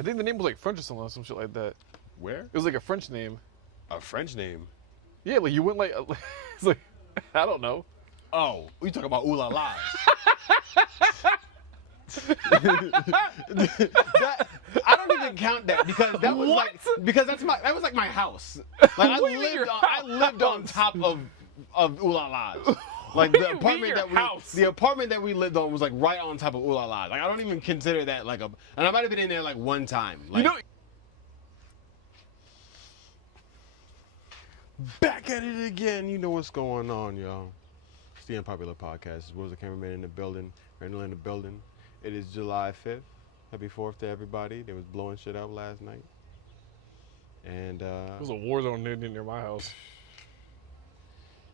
I think the name was like French or something, some shit like that. Where? It was like a French name. A French name? Yeah, like you went like, it's like, I don't know. Oh, we talking about ooh la la. I don't even count that because that was that was like my house. Like I lived on top of ooh la la's. Like the apartment that we lived on was like right on top of ooh la la. Like I don't even consider that like and I might have been in there like one time. Like, back at it again. You know what's going on, y'all. It's the Unpopular Podcast. It's Rose the cameraman in the building, Randall in the building. It is July 5th. Happy 4th to everybody. They was blowing shit up last night. And it was a war zone near my house.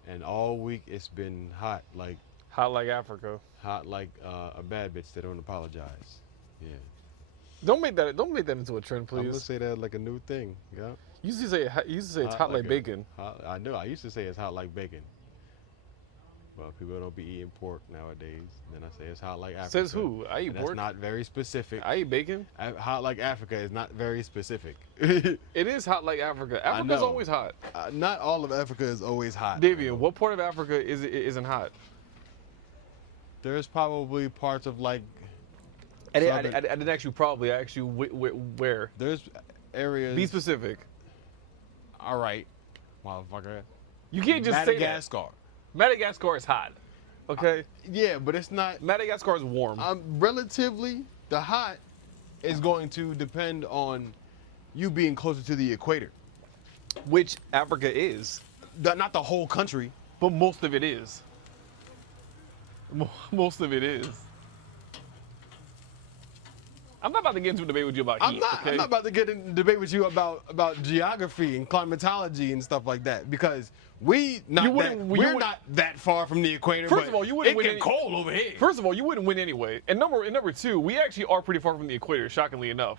And all week it's been hot like Africa. Hot like a bad bitch that don't apologize. Yeah. Don't make that into a trend, please. I'm gonna say that like a new thing. Yeah. You used to say it's hot like bacon. I know. I used to say it's hot like bacon. But people don't be eating pork nowadays. Then I say it's hot like Africa. Says who? I eat pork. That's not very specific. I eat bacon. Hot like Africa is not very specific. It is hot like Africa. Africa's always hot. Not all of Africa is always hot. Davian, what part of Africa isn't hot? There's probably parts of like. I didn't actually probably. I actually where? There's areas. Be specific. All right, motherfucker. You can't just say that. Madagascar. Madagascar is hot. Okay? Yeah, but it's not. Madagascar is warm. Relatively, the hot is going to depend on you being closer to the equator. Which Africa is. Not the whole country. But most of it is. Most of it is. I'm not about to get into a debate with you about heat. I'm not about to get in a debate with you about geography and climatology and stuff like that because we're not that far from the equator. First of all, you wouldn't win. It get cold over here. First of all, you wouldn't win anyway. And number two, we actually are pretty far from the equator, shockingly enough.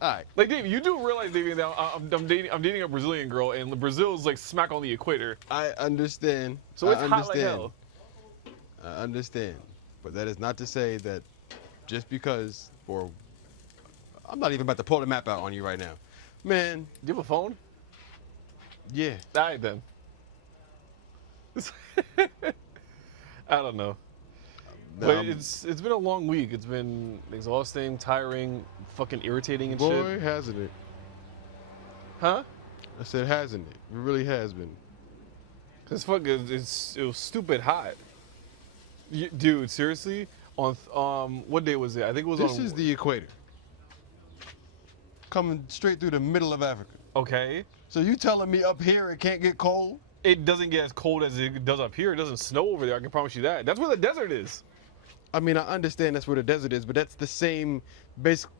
All right. Like Dave, you do realize, Dave, that I'm dating a Brazilian girl, and Brazil's like smack on the equator. I understand. So it's hot like hell. I understand, but that is not to say that. Just because, I'm not even about to pull the map out on you right now. Man. Do you have a phone? Yeah. All right, then. I don't know. But it's been a long week. It's been exhausting, tiring, fucking irritating and shit. Boy, hasn't it? Huh? I said, hasn't it? It really has been. Cause it was stupid hot. Dude, seriously? On what day was it? I think it was This is the equator. Coming straight through the middle of Africa. Okay. So you telling me up here it can't get cold? It doesn't get as cold as it does up here. It doesn't snow over there. I can promise you that. That's where the desert is. I mean, I understand that's where the desert is, but that's the same basic,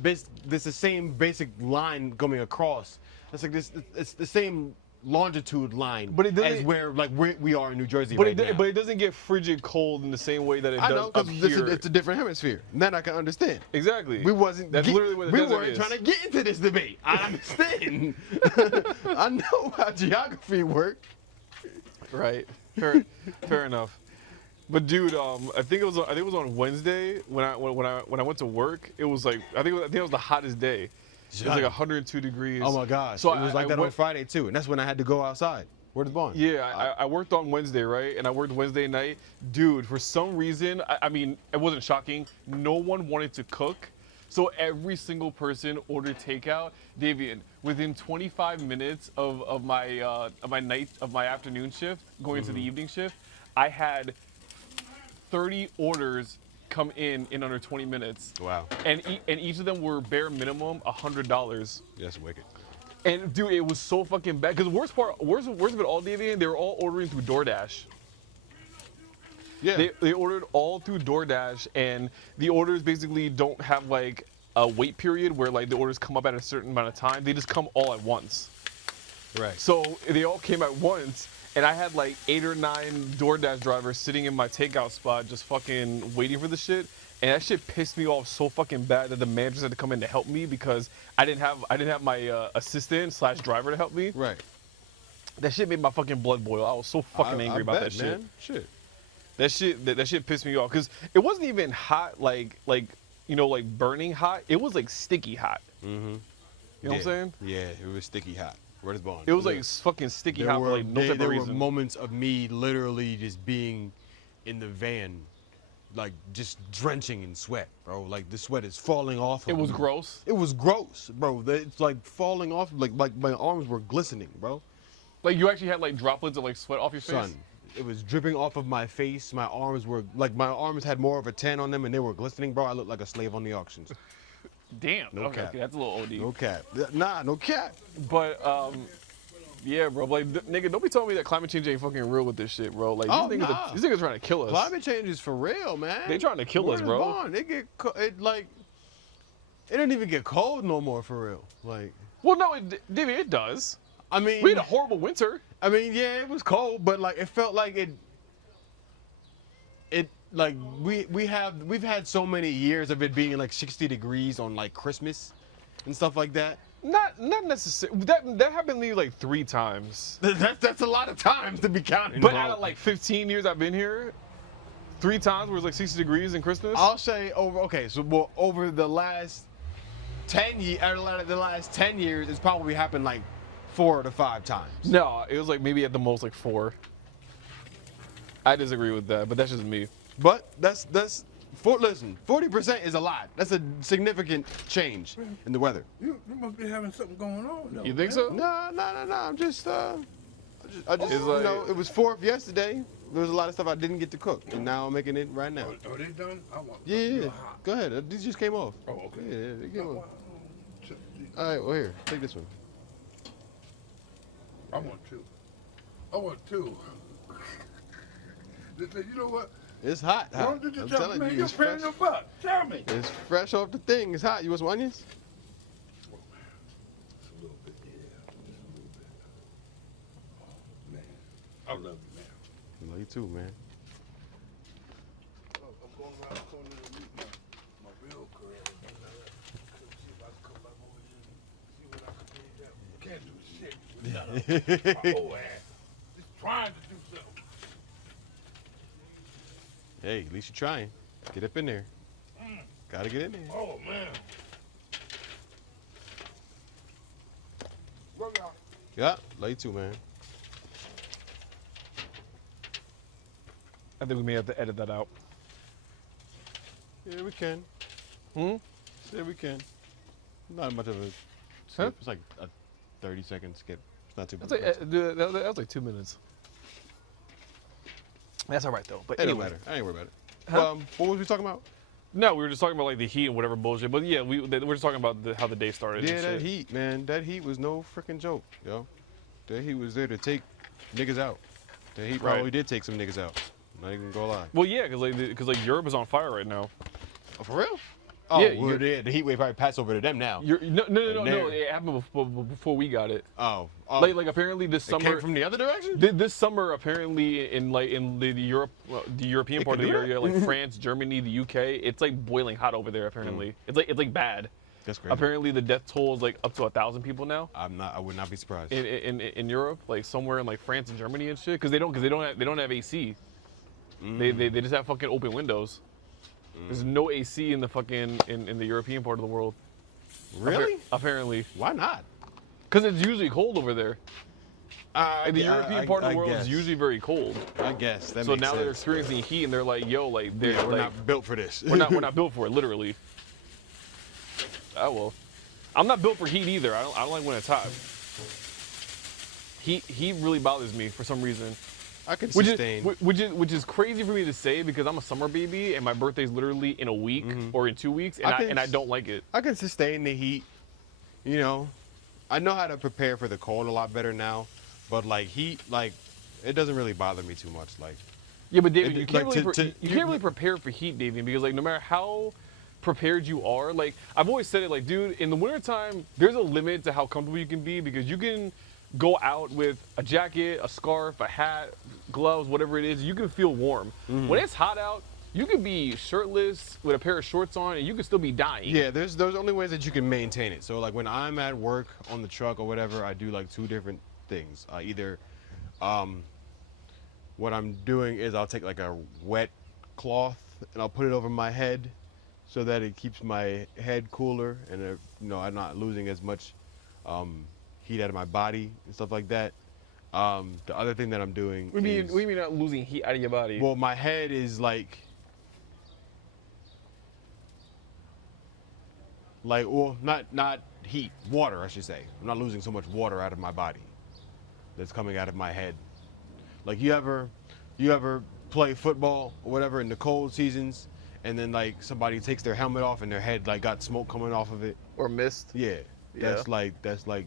this the same basic line going across. It's like this. It's the same longitude line as where we are in New Jersey right now. But it doesn't get frigid cold in the same way that it does I know, up here. It's a different hemisphere. And that I can understand. Exactly. That's literally where the desert is. We weren't trying to get into this debate. I understand. I know how geography works. Right. Fair enough. But dude, I think it was on Wednesday when I went to work. It was like I think it was the hottest day. It was like 102 degrees. Oh my gosh. So it was like that on Friday too, and that's when I had to go outside. Where's Vaughn? Yeah, I worked on Wednesday, right? And I worked Wednesday night. Dude, for some reason, I mean, it wasn't shocking. No one wanted to cook. So every single person ordered takeout. Davian, within 25 minutes of my afternoon shift, going into the evening shift, I had 30 orders come in under 20 minutes. Wow. And each of them were bare minimum $100. That's wicked. And dude, it was so fucking bad. Because the worst of it all, Davian, they were all ordering through DoorDash. Yeah. They ordered all through DoorDash, and the orders basically don't have like a wait period where like the orders come up at a certain amount of time. They just come all at once. Right. So they all came at once. And I had like 8 or 9 DoorDash drivers sitting in my takeout spot just fucking waiting for the shit. And that shit pissed me off so fucking bad that the managers had to come in to help me because I didn't have my assistant / driver to help me. Right. That shit made my fucking blood boil. I was so fucking angry about that shit. Shit. That shit pissed me off because it wasn't even hot like like burning hot. It was like sticky hot. Mm-hmm. You know what I'm saying? Yeah, it was sticky hot. Word is bond. It was like fucking sticky hot for like no type of there reason. were moments of me literally just being in the van, like just drenching in sweat, bro. Like the sweat is falling off. It was gross. It was gross, bro. It's like falling off. Like my arms were glistening, bro. Like you actually had like droplets of like sweat off your face. Son, it was dripping off of my face. My arms had more of a tan on them, and they were glistening, bro. I looked like a slave on the auctions. Damn. No Okay, cap. okay, that's a little OD. No cap. Nah, no cap. But yeah, bro. Like nigga, nobody told me that climate change ain't fucking real with this shit, bro. Like Oh, these nah. niggas trying to kill us. Climate change is for real, man. They trying to kill us, Word is bro. bond. It don't even get cold no more for real. Like, Well, no, Davey, it does. I mean, We had a horrible winter. I mean, yeah, it was cold, but like it felt like like we've had so many years of it being like 60 degrees on like Christmas and stuff like that. Not necessarily. That happened to me like 3 times. That's a lot of times to be counting. But bro. out of like 15 years I've been here, 3 times where it's like 60 degrees in Christmas. I'll say over the last 10 years, out of the last 10 years, it's probably happened like 4 to 5 times. No, it was like maybe at the most like 4. I disagree with that, but that's just me. But listen, 40% is a lot. That's a significant change in the weather. You must be having something going on, though. You think man. so? No. I'm just, I just It's like- it was 4th yesterday. There was a lot of stuff I didn't get to cook, and now I'm making it right now. Are they done? I want Yeah. hot. Go ahead. These just came off. Oh, okay. Yeah, they came off. Chip these. All right, well here, take this one. I want 2. I want 2. You know what? It's hot. Why don't you I'm just tell me, telling man, you, you're it's paying fresh. your butt. Tell me. It's fresh off the thing. It's hot. You want some onions? Just a little bit, yeah. Just a little bit. Oh, man. I love you, man. I love you too, man. I'm going around the corner to meet my real career. See if I can come back over here and see what I can do with that. Can't do shit without my whole ass. Just trying to do something. Hey, at least you're trying. Get up in there. Gotta get in there. Oh, man. Love y'all. Yeah, love you too, man. I think we may have to edit that out. Yeah, we can. Hmm? Yeah, we can. Not much of a skip. Huh? It's like a 30-second skip. It's not too bad. That's like, dude, that was like 2 minutes. That's all right though. But It don't anyway, matter. I ain't worried about it. Huh? What was we talking about? no, we were just talking about like the heat and whatever bullshit. But yeah, we're just talking about how the day started. Yeah, and that shit. heat, man. That heat was no freaking joke, yo. That heat was there to take niggas out. That heat probably Right. did take some niggas out. Not even gonna lie. Well, yeah, because like Europe is on fire right now. Oh, for real? Oh, Yeah, well, the heat wave probably passed over to them now. No. And there. It happened before we got it. Oh. Like apparently this it summer. came from the other direction? This summer, apparently, in the European It part of can the do that? area, like France, Germany, the UK, it's like boiling hot over there. Apparently, it's like bad. That's crazy. Apparently, the death toll is like up to 1,000 people now I would not be surprised. in Europe, like somewhere in like France and Germany and shit, because they don't have AC. They just have fucking open windows. There's no AC in the fucking in the European part of the world. Really? Apparently, Why not? because it's usually cold over there. Like the European part of the world guess. is usually very cold. I guess that So makes now sense. they're experiencing heat, and they're like, "Yo, like they're Yeah, we're like, not built for this. we're not built for it, literally." Oh well, I'm not built for heat either. I don't like when it's hot. Heat really bothers me for some reason. I can Which sustain. which is crazy for me to say because I'm a summer baby and my birthday's literally in a week or in 2 weeks, and I don't like it. I can sustain the heat. You know, I know how to prepare for the cold a lot better now, but like heat, like it doesn't really bother me too much. Like, Yeah, but David, It- you can't like, really you can't really prepare for heat, David, because like no matter how prepared you are, like I've always said it, like dude, in the wintertime, there's a limit to how comfortable you can be because you can go out with a jacket, a scarf, a hat, gloves, whatever it is, you can feel warm. When it's hot out, you can be shirtless with a pair of shorts on and you can still be dying. yeah, there's only ways that you can maintain it. So like when I'm at work on the truck or whatever, I do like 2 different things. Either, what I'm doing is I'll take like a wet cloth and I'll put it over my head so that it keeps my head cooler and I'm not losing as much heat out of my body and stuff like that. The other thing that I'm doing What do you mean not losing heat out of your body? well, my head is like well, not heat, water, I should say. I'm not losing so much water out of my body that's coming out of my head. Like you ever play football or whatever in the cold seasons, and then like somebody takes their helmet off and their head like got smoke coming off of it, or mist? yeah. That's like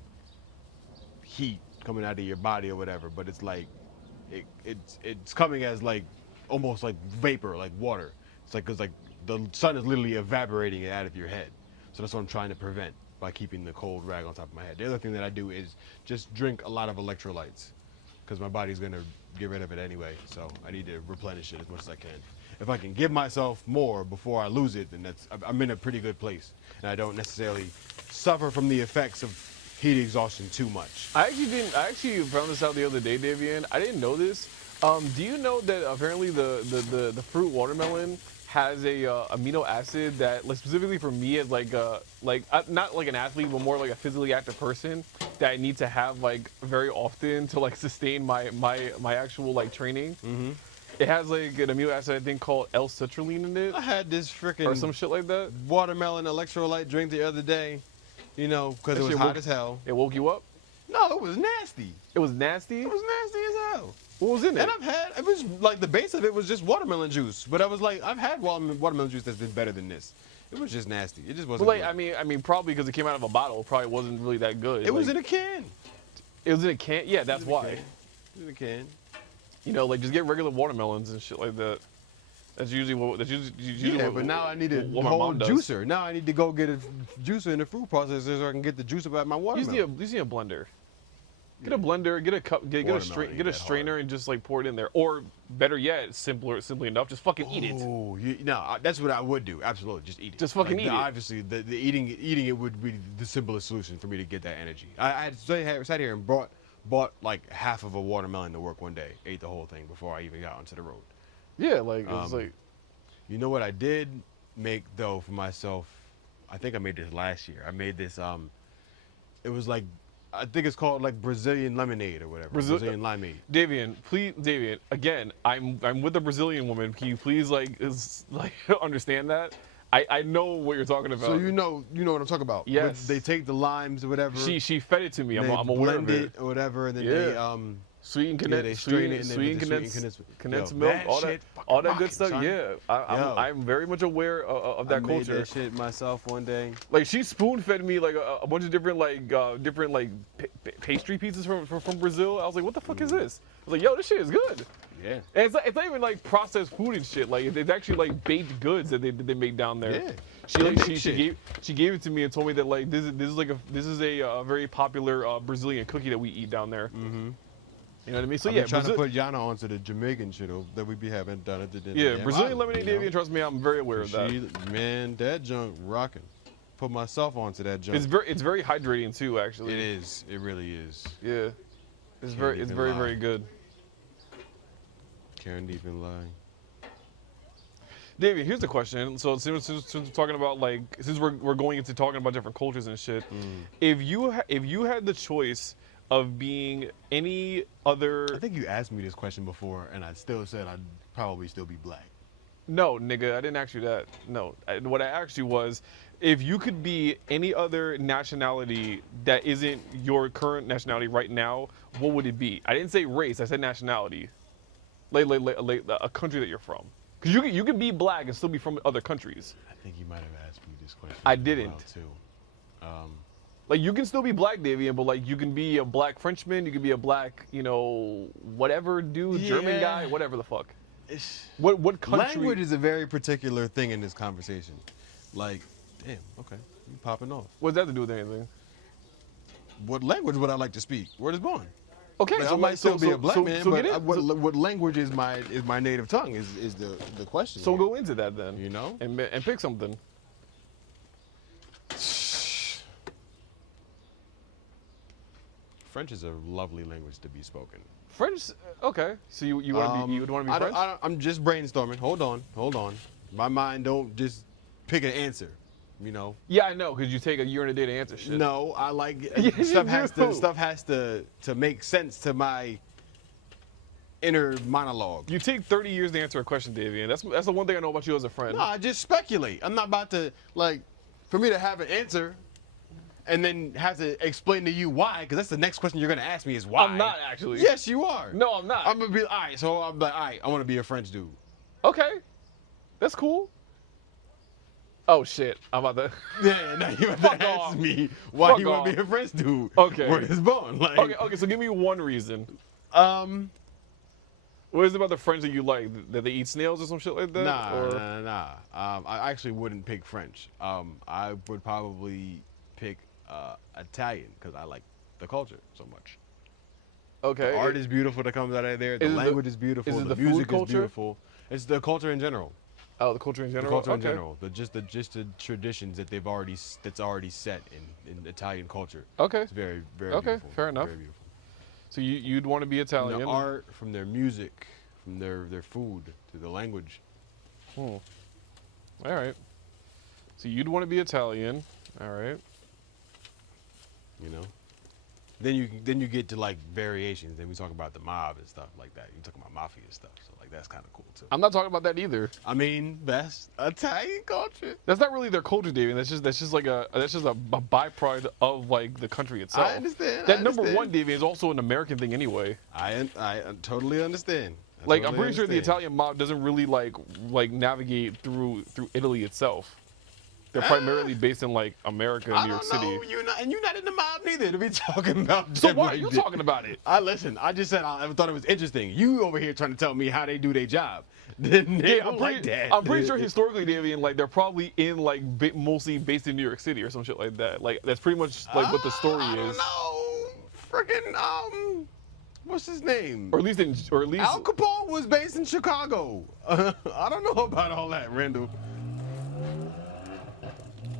heat coming out of your body or whatever, but it's like it's coming as like almost like vapor, like water. It's like because like the sun is literally evaporating it out of your head. So that's what I'm trying to prevent by keeping the cold rag on top of my head. The other thing that I do is just drink a lot of electrolytes because my body's gonna get rid of it anyway. So I need to replenish it as much as I can. If I can give myself more before I lose it, then I'm in a pretty good place, and I don't necessarily suffer from the effects of heat exhaustion too much. I actually found this out the other day, Davian. I didn't know this. Do you know that apparently the fruit watermelon has a amino acid that, like, specifically for me as not like an athlete, but more like a physically active person, that I need to have like very often to like sustain my actual like training. Mm-hmm. It has like an amino acid I think called L-citrulline in it. I had this freaking or some shit like that. Watermelon electrolyte drink the other day, because it was hot as hell. It woke you up? No, it was nasty. It was nasty? It was nasty as hell. What was in it? And it was like the base of it was just watermelon juice. But I was like, I've had watermelon juice that's been better than this. It was just nasty. It just wasn't. But like, good. I mean, probably because it came out of a bottle, it probably wasn't really that good. It was in a can. It was in a can? Yeah, that's why. It was in a can. Like just get regular watermelons and shit like that. That's usually what. But now I need a whole juicer. Now I need to go get a juicer in the fruit processor so I can get the juice about my watermelon. You need a blender. Get a blender, get a cup, get a strainer, and just like pour it in there. Or better yet, simply enough, just fucking eat it. Oh, no, that's what I would do. Absolutely, just eat it. Just fucking eat it. Obviously, the eating it would be the simplest solution for me to get that energy. I sat here and bought like half of a watermelon to work one day. Ate the whole thing before I even got onto the road. Yeah, like it was like. You know what I did make though for myself? I think I made this last year. I made this. It was like. I think it's called like Brazilian lemonade or whatever. Brazilian limeade. Davian, please, again, I'm with a Brazilian woman. Can you please understand that? I know what you're talking about. So you know what I'm talking about. Yes. They take the limes or whatever. She fed it to me. I'm aware of it. Blend it or whatever, and then they sweet and they strain it and then condensed milk, all that good stuff. Son. Yeah, I'm very much aware of that culture. I made that shit myself one day. Like she spoon fed me like a bunch of different pastry pieces from Brazil. I was like, what the fuck is this? I was like, yo, this shit is good. Yeah. And it's not even like processed food and shit. Like it's actually like baked goods that they make down there. Yeah. She gave it to me and told me that like this is a very popular Brazilian cookie that we eat down there. Mm-hmm. You know what I mean? So I'm trying to put Yana onto the Jamaican shit that we be having down at the dinner. Yeah, Brazilian lemonade, Davian, trust me, I'm very aware of that. Man, that junk rocking. Put myself onto that junk. It's very hydrating too, actually. It is. It really is. Yeah. It's very good. Can't even lie. David, here's the question. So since we're talking about since we're going into talking about different cultures and shit, if you had the choice of being any other... I think you asked me this question before, and I still said I'd probably still be black. No, nigga, I didn't ask you that. No, what I asked you was, if you could be any other nationality that isn't your current nationality right now, what would it be? I didn't say race, I said nationality. Like a country that you're from. Because you can be black and still be from other countries. I think you might have asked me this question. I didn't. Too. Like, you can still be black, Davian, but, like, you can be a black Frenchman, you can be a black, whatever dude, German guy, whatever the fuck. What country? Language is a very particular thing in this conversation. Like, damn, okay, you popping off. What does that have to do with anything? What language would I like to speak? Word is born. Okay, like, so I might still be a black man, but what language is my native tongue is the question. So go into that then. And pick something. French is a lovely language to be spoken. French, okay. So you would want to be French? I'm just brainstorming. Hold on. My mind don't just pick an answer. You know. Yeah, I know, because you take a year and a day to answer shit. No, I like Yes, stuff you do. has to make sense to my inner monologue. You take 30 years to answer a question, Davian. That's the one thing I know about you as a friend. No, I just speculate. I'm not about to for me to have an answer and then have to explain to you why, because that's the next question you're gonna ask me is why. I'm not actually. Yes, you are. No, I'm not. I'm gonna be all right. So I'm like, all right, I want to be a French dude. Okay, that's cool. Oh shit, I'm about to. Yeah, now you have Fuck to ask off. me why Fuck you want to be off. a French dude. Okay. Where it's born. Like, Okay, so give me one reason. um, What is it about the French that you like? That they eat snails or some shit like that? nah. I actually wouldn't pick French. I would probably pick Italian because I like the culture so much. Okay. The art is beautiful that comes out of there. The Is it language is beautiful. is it The the food music is culture? beautiful. It's the culture in general. Oh, the culture in The general. culture in Okay. general. Just the traditions that that's already set in Italian culture. Okay. It's very very Okay, beautiful. fair enough. Very beautiful. So you'd want to be From Italian. the art, from their music, from their food, to the language. All right. So you'd want to be Italian. All right. You know. Then you get to like variations. Then we talk about the mob and stuff like that. You talk about mafia stuff. So like that's kind of cool too. I'm not talking about that either. I mean, that's Italian culture. That's not really their culture, David. That's just a byproduct of like the country itself. I understand. That I number understand. one, David, is also an American thing anyway. I totally understand. I Like I'm totally pretty sure the understand. Italian mob doesn't really like navigate through Italy itself. They're primarily based in like America, I New York don't City. know. You're not in the mob neither to be talking about. So them why are like you this. talking about it? I listen. I just said I thought it was interesting. You over here trying to tell me how they do their job. Then they don't like that. I'm pretty sure historically, Davian, like they're probably in like mostly based in New York City or some shit like that. Like that's pretty much like what the story I don't is, know. Freaking what's his name? or at least Al Capone was based in Chicago. I don't know about all that, Randall.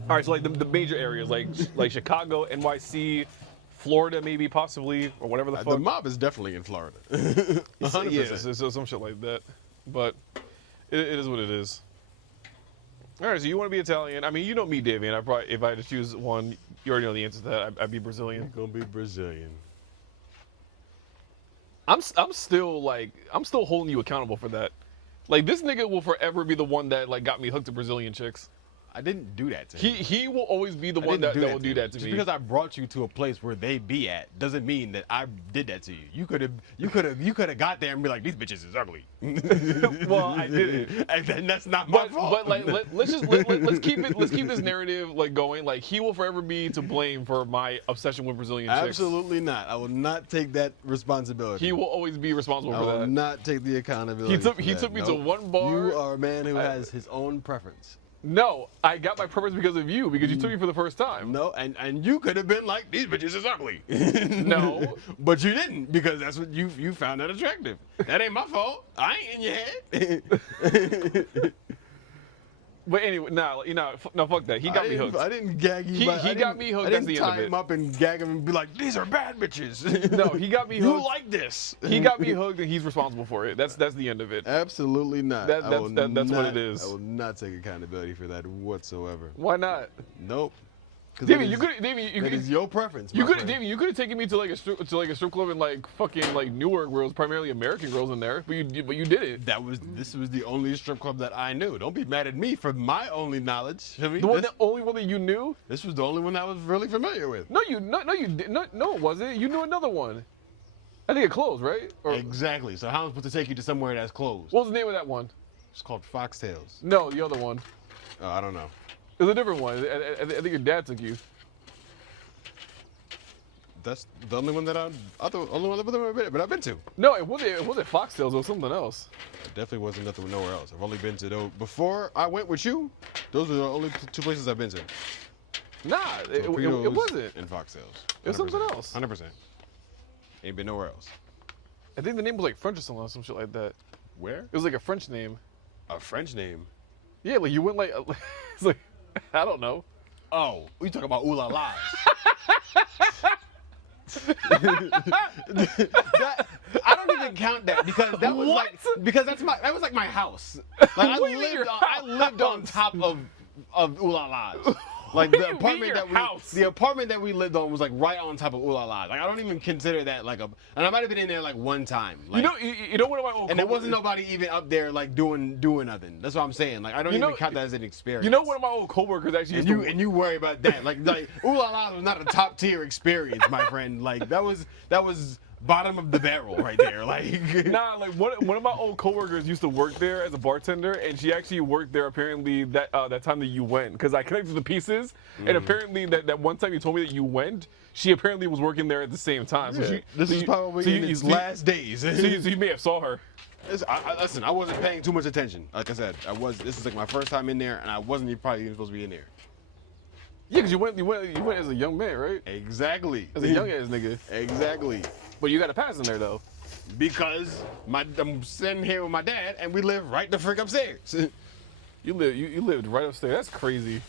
All right, so like the major areas like Chicago, NYC, Florida, maybe possibly, or whatever the The fuck. mob is definitely in Florida. Yeah, 100%. so some shit like that. But it is what it is. All right, so you want to be Italian? I mean, you know me, Davian. If I had to choose one, you already know the answer to that. I'd be Brazilian. Gonna be Brazilian. I'm still holding you accountable for that. Like this nigga will forever be the one that like got me hooked to Brazilian chicks. I didn't do that to him. He will always be the I one didn't that will to do him. that to Just me. because I brought you to a place where they be at doesn't mean that I did that to you. You could have got there and be like, these bitches is ugly. Well, I didn't. And then that's not my But fault. like let's keep this narrative like going. Like he will forever be to blame for my obsession with Brazilian chicks. Absolutely not. I will not take that responsibility. He will always be responsible I for will that. not take the accountability. He took me to one bar. You are a man who has his own preference. No, I got my preference because of you, because you took me for the first time. No, and you could have been like, these bitches is ugly. No. But you didn't, because that's what you found that attractive. That ain't my fault. I ain't in your head. But anyway, no, fuck that. He got me hooked. I didn't gag you. He got me hooked. I That's didn't the end tie of it. him up and gag him and be like, these are bad bitches. No, he got me You hooked. like this. He got me hooked, and he's responsible for it. That's the end of it. Absolutely not. That's I will what not- it is. I will not take accountability for that whatsoever. Why not? Nope. 'Cause David, that is your preference. You my could, friend. David, you could have taken me to like a strip club in like fucking like Newark, where it was primarily American girls in there, but you didn't. This was the only strip club that I knew. Don't be mad at me for my only knowledge. I mean, The only one that you knew? this was the only one I was really familiar with. No, you did no, it wasn't. You knew another one. I think it closed, right? Or Exactly. So how am I supposed to take you to somewhere that's closed? what was the name of that one? It's called Foxtails. No, the other one. Oh, I don't know. It was a different one. I think your dad took you. That's the only one that only one I've ever been, but I've been to. No, it wasn't Foxtails. It was something else. It definitely wasn't nothing nowhere else. I've only been to those before I went with you. Those were the only two places I've been to. Nah, it wasn't. And Foxtails. It was something else. 100%. Ain't been nowhere else. I think the name was like French or something, some shit like that. Where? It was like a French name. A French name. Yeah, like you went like it's like I don't know. Oh, we talk about ooh la la's. That, I don't even count that because that was What? that was like my house. Like What do you mean your I lived on house? top Ooh La La's. Like What do you mean your house? the apartment that we lived on was like right on top of Ooh La La's. Like I don't even consider that like a, and I might have been in there like one time. Like, you know what my old and there wasn't nobody even up there like doing nothing. That's what I'm saying. Like I don't even count that as an experience. You know one of my old coworkers actually used and you worry about that. Like Ooh La La was not a top tier experience, my friend. Like that was bottom of the barrel right there. Like nah, like one of my old coworkers used to work there as a bartender, and she actually worked there apparently that time that you went, because I connected the pieces, and apparently that one time you told me that you went, she apparently was working there at the same time. So yeah, this is probably in his last days. So you may have saw her. Listen, I wasn't paying too much attention. Like I said, this is like my first time in there, and I wasn't probably even supposed to be in there. Yeah, because you went as a young man, right? Exactly. As a young ass nigga. Exactly. But you got a pass in there though. Because I'm sitting here with my dad, and we live right the frick upstairs. You lived right upstairs. That's crazy.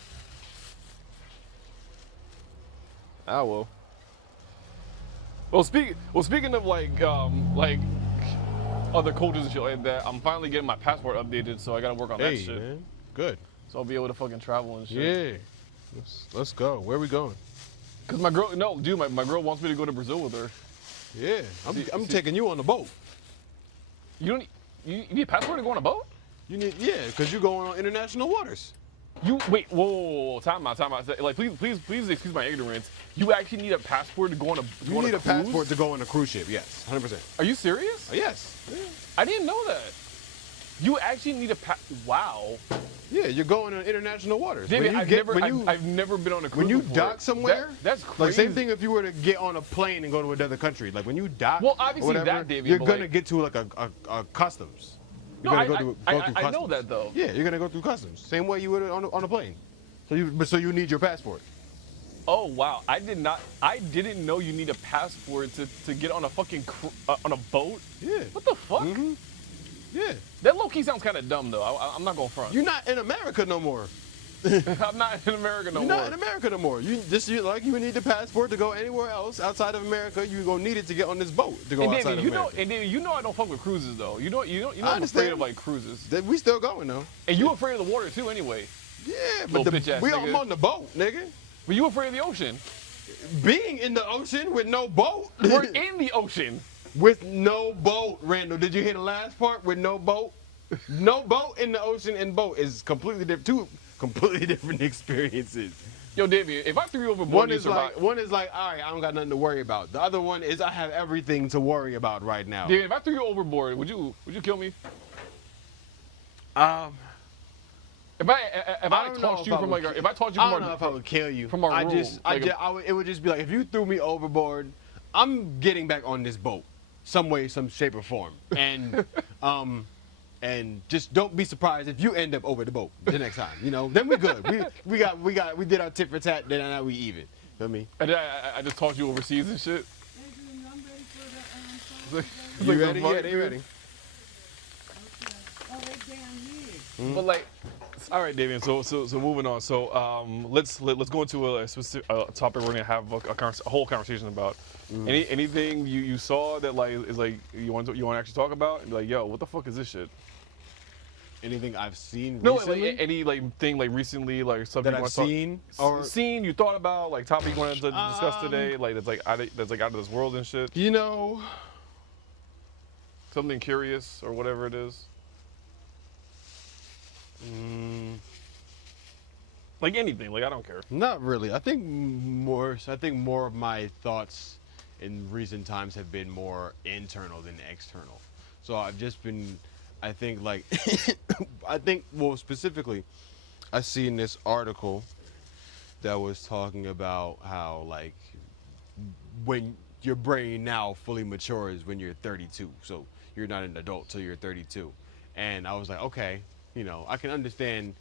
Ah well. Well, speaking of like other cultures and shit like that, I'm finally getting my passport updated, so I gotta work on that shit. Man. Good. So I'll be able to fucking travel and shit. Yeah. Let's go. Where are we going? Cause my girl, no, dude, my girl wants me to go to Brazil with her. Yeah, I'm taking you on the boat. You don't. You need a passport to go on a boat? Because you're going on international waters. You wait, whoa, time out. Like, please excuse my ignorance. You actually need a passport to go on a. You need a passport to go on a cruise ship. Yes, 100%. Are you serious? Yes. Yeah. I didn't know that. You actually need a Wow. Yeah, you're going on international waters. David, I've never been on a cruise when you before. dock somewhere. That's crazy. Like same thing if you were to get on a plane and go to another country. Like when you dock. Well, obviously whatever, that, David. you're gonna get to like a customs. You're No, gonna go through I customs. know that though. Yeah, you're gonna go through customs. Same way you would on a plane. So you need your passport. Oh wow, I didn't know you need a passport to get on a fucking on a boat. Yeah. What the fuck? Mm-hmm. Yeah. That low key sounds kind of dumb though. I'm not gonna front. You're not in America no more. I'm not in America no more. You're not in America no more. You need the passport to go anywhere else outside of America. You gonna need it to get on this boat to go outside of America. David, you know I don't fuck with cruises though. You know I'm understand. afraid of like cruises. We still going though. And you afraid of the water too anyway. Yeah, Little but bitch ass I'm nigga. on the boat, nigga. But you afraid of the ocean. Being in the ocean with no boat. We're in the ocean. With no boat, Randall. Did you hear the last part? With no boat? No boat in the ocean and boat is completely different. Two completely different experiences. Yo, David, if I threw you overboard, one is like, all right, I don't got nothing to worry about. The other one is I have everything to worry about right now. David, if I threw you overboard, would you kill me? If I tossed you from like, if I tossed you from I don't know if I would kill you. From our room, it would just be like if you threw me overboard, I'm getting back on this boat, some way, some shape or form, and and just don't be surprised if you end up over the boat the next time. You know, then we good. We did our tit for tat. Then now we even. Feel me? And I just tossed you overseas and shit. You ready? Yeah, they ready. But like, all right, Davian. So moving on. So let's go into a specific topic we're gonna have a whole conversation about. Anything you saw that like is like you want to actually talk about? And be like, yo, what the fuck is this shit? Anything I've seen recently? Like any like thing like recently, like something that I've seen or seen you thought about, like topic you wanted to discuss today, like that's out of this world and shit. You know, something curious or whatever it is. Like anything, like I don't care. Not really. I think more of my thoughts in recent times have been more internal than external. So I've just been, I think specifically, I seen this article that was talking about how like when your brain now fully matures when you're 32. So you're not an adult till you're 32. And I was like, okay, you know, I can understand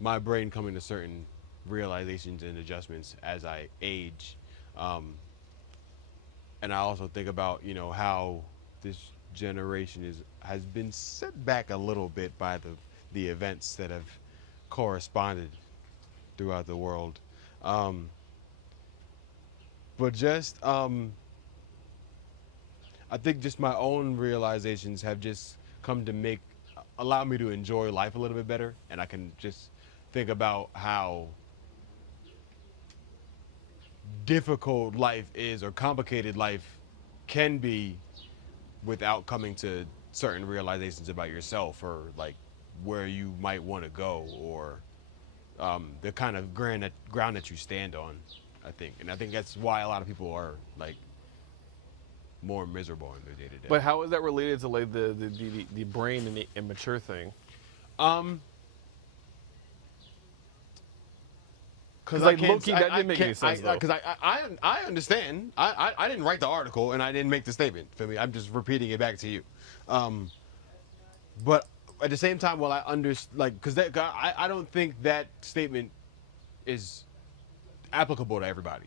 my brain coming to certain realizations and adjustments as I age. And I also think about, you know, how this generation has been set back a little bit by the events that have corresponded throughout the world. But just, I think just my own realizations have just come to allow me to enjoy life a little bit better, and I can just think about how difficult life is or complicated life can be without coming to certain realizations about yourself or like where you might want to go or the kind of ground that you stand on, I think. And I think that's why a lot of people are like more miserable in their day to day. But how is that related to like the brain and the immature thing? Because like low-key, that didn't make any sense though. Because I understand. I didn't write the article and I didn't make the statement. For me, I'm just repeating it back to you. But at the same time, well, I understand, like, because I don't think that statement is applicable to everybody.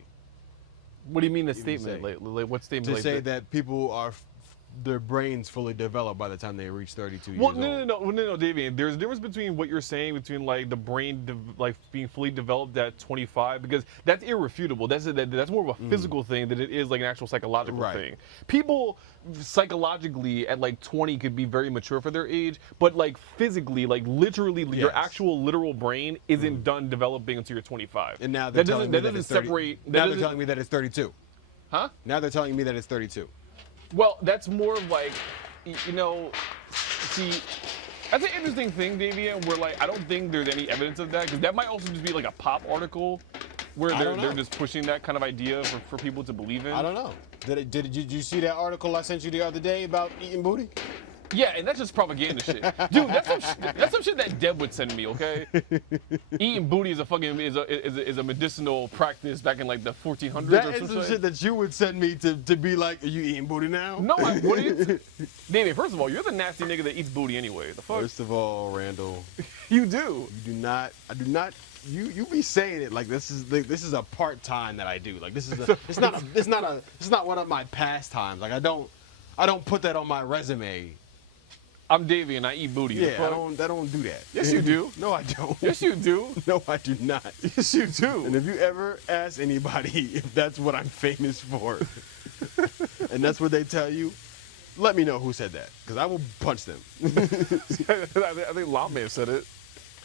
What do you mean the statement? Like what statement? To like say that people are their brains fully developed by the time they reach 32 years well, old. no, Davian. There's a difference between what you're saying between like the brain like being fully developed at 25 because that's irrefutable. That's more of a physical thing than it is like an actual psychological thing. People psychologically at like 20 could be very mature for their age, but like physically, like literally, your actual literal brain isn't done developing until you're 25. And now they're telling me that it's 30. Now they're telling me that it's 32. Huh? Now they're telling me that it's 32. Well, that's more of like, you know, see, that's an interesting thing, Davian, where like, I don't think there's any evidence of that, because that might also just be like a pop article where they're just pushing that kind of idea for people to believe in. I don't know. Did you see that article I sent you the other day about eating booty? Yeah, and that's just propaganda shit. Dude, that's some shit that Deb would send me, okay? Eating booty is a fucking is a medicinal practice back in like the 1400s that or is something. some shit that you would send me to be like, are you eating booty now? No, I wouldn't. David, first of all, you're the nasty nigga that eats booty anyway. The fuck? First of all, Randall, you do. You do not. I do not. You be saying it like this is a part time that I do. Like this is it's not one of my pastimes. Like I don't put that on my resume. I'm Davey and I eat booty. Yeah, I don't do that. Yes, you do. No, I don't. Yes, you do. No, I do not. Yes, you do. And if you ever ask anybody if that's what I'm famous for, and that's what they tell you, let me know who said that, because I will punch them. I think Lam may have said it.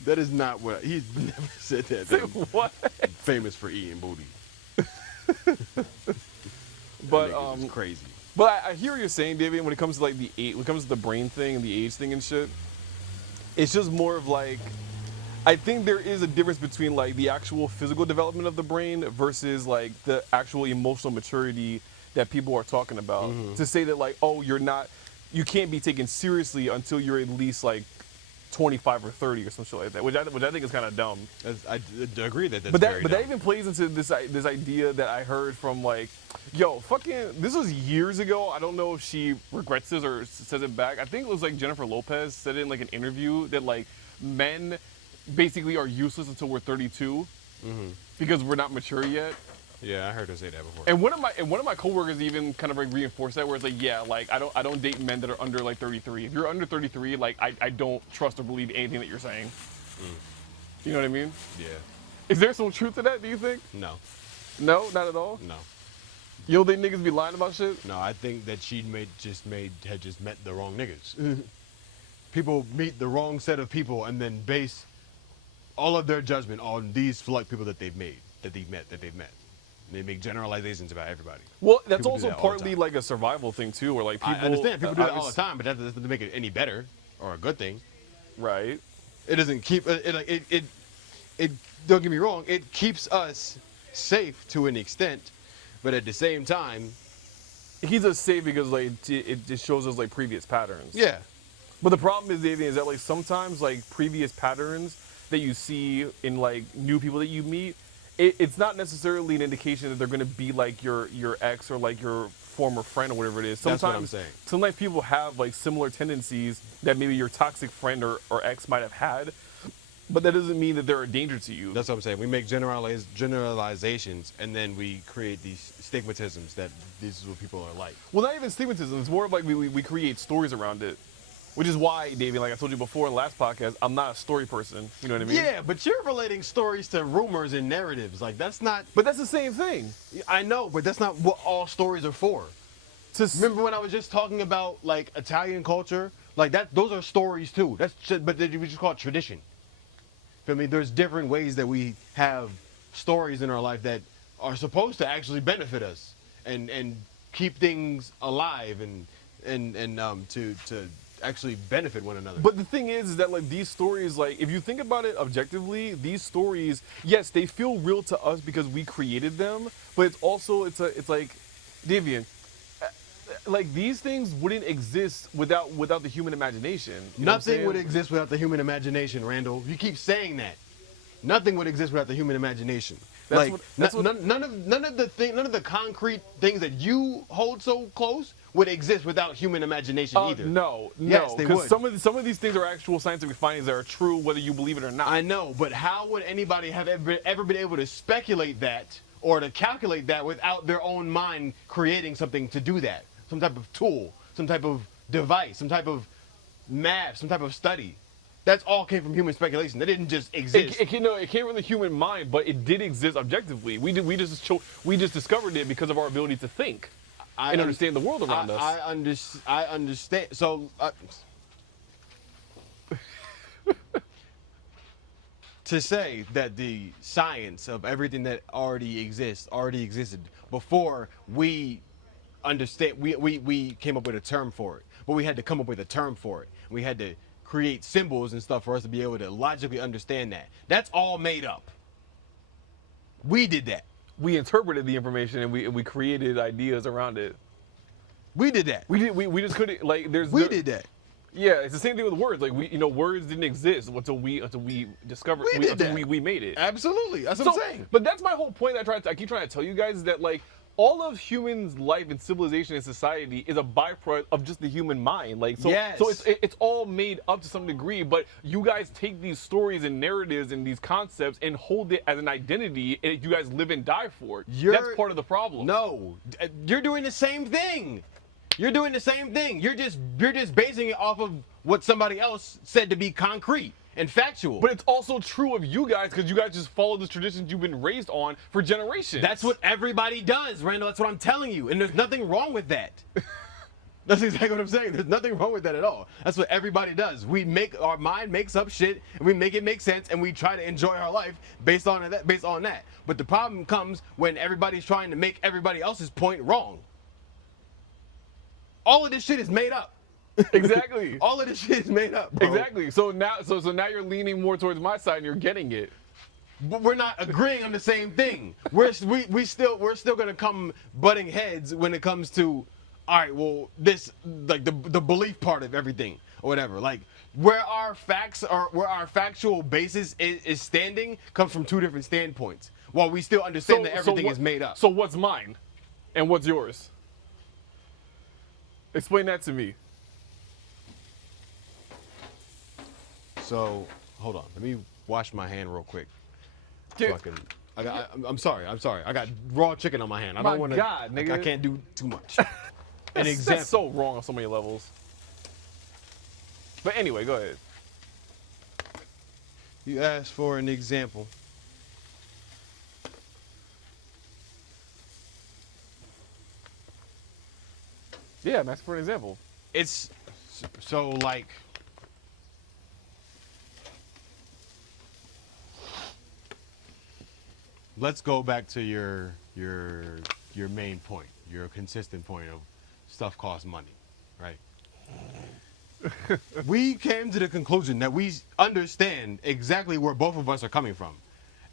That is not what he's never said that. Say what? Famous for eating booty. But it's crazy. But I hear what you're saying, David, when it comes to like when it comes to the brain thing and the age thing and shit. It's just more of like, I think there is a difference between like the actual physical development of the brain versus like the actual emotional maturity that people are talking about. To say that like, oh, you can't be taken seriously until you're at least like 25 or 30 or some shit like that, which I think is kind of dumb. I agree that that's but very dumb. that even plays into this idea that I heard from like, yo, fucking, this was years ago. I don't know if she regrets this or says it back. I think it was like Jennifer Lopez said it in like an interview that like men basically are useless until we're 32 because we're not mature yet. Yeah, I heard her say that before. And one of my coworkers even kind of like reinforced that, where it's like, yeah, like I don't date men that are under like 33. If you're under 33, like I don't trust or believe anything that you're saying. You know what I mean? Yeah. Is there some truth to that? Do you think? No. No, not at all. No. You don't think niggas be lying about shit? No, I think that she had just met the wrong niggas. People meet the wrong set of people and then base all of their judgment on these select people that they've met. They make generalizations about everybody. Well, that's People also do that all the partly time. like a survival thing too, where like people. I understand people do that all the time, but that doesn't make it any better or a good thing. Right. It doesn't keep it. Don't get me wrong. It keeps us safe to an extent, but at the same time, He's a safe because like it just shows us like previous patterns. yeah. But the problem is that like sometimes like previous patterns that you see in like new people that you meet, it's not necessarily an indication that they're going to be like your ex or like your former friend or whatever it is. Sometimes, That's what I'm saying. Sometimes people have like similar tendencies that maybe your toxic friend or ex might have had, but that doesn't mean that they're a danger to you. That's what I'm saying. We make generalizations and then we create these stigmatisms that this is what people are like. Well, not even stigmatism. It's more of like we create stories around it. Which is why, David, like I told you before in the last podcast, I'm not a story person. You know what I mean? Yeah, but you're relating stories to rumors and narratives. Like, that's not... But that's the same thing. I know, but that's not what all stories are for. Remember when I was just talking about, like, Italian culture? Like, those are stories, too. But we just call it tradition. Feel me? There's different ways that we have stories in our life that are supposed to actually benefit us and keep things alive and to actually benefit one another. But the thing is that like these stories, like if you think about it objectively, these stories, yes, they feel real to us because we created them. But it's also it's like, Davian, like these things wouldn't exist without the human imagination. You know what I'm Nothing would saying? exist without the human imagination, Randall. You keep saying that. Nothing would exist without the human imagination. That's what- none of the concrete things that you hold so close would exist without human imagination either. No, Yes, they because would. some of these things are actual scientific findings that are true, whether you believe it or not. I know, but how would anybody have ever been able to speculate that or to calculate that without their own mind creating something to do that? Some type of tool, some type of device, some type of math, some type of study. That's all came from human speculation. That didn't just exist. It came from the human mind, but it did exist objectively. We just discovered it because of our ability to think and understand the world around us. I understand. So, to say that the science of everything that already existed before we understand, we came up with a term for it, but we had to come up with a term for it. We had to create symbols and stuff for us to be able to logically understand that. That's all made up. We did that. We interpreted the information and we created ideas around it. We did that. We just couldn't like We did that. Yeah, it's the same thing with words. Like words didn't exist until we discovered we made it. Absolutely. That's what I'm saying. But that's my whole point. I keep trying to tell you guys is that like all of humans' life and civilization and society is a byproduct of just the human mind. Like so, Yes. so it's all made up to some degree. But you guys take these stories and narratives and these concepts and hold it as an identity, and you guys live and die for it. That's part of the problem. No, you're doing the same thing. You're doing the same thing. You're just basing it off of what somebody else said to be concrete and factual. But it's also true of you guys because you guys just follow the traditions you've been raised on for generations. That's what everybody does, Randall. That's what I'm telling you. And there's nothing wrong with that. That's exactly what I'm saying. There's nothing wrong with that at all. That's what everybody does. Our mind makes up shit and we make it make sense and we try to enjoy our life based on that. But the problem comes when everybody's trying to make everybody else's point wrong. All of this shit is made up. Exactly. All of this shit is made up, bro. Exactly. So now you're leaning more towards my side and you're getting it. But we're not agreeing on the same thing. We're still gonna come butting heads when it comes to, all right, well, this like the belief part of everything or whatever. Like where our factual basis is standing comes from two different standpoints. While we still understand that everything is made up. So what's mine, and what's yours? Explain that to me. So hold on, let me wash my hand real quick. Dude. I'm sorry. I got raw chicken on my hand. I don't want to. God, nigga. I can't do too much. That's so wrong on so many levels. But anyway, go ahead. You asked for an example. Yeah, I'm asking for an example. It's so like. Let's go back to your main point, your consistent point of stuff costs money, right? We came to the conclusion that we understand exactly where both of us are coming from,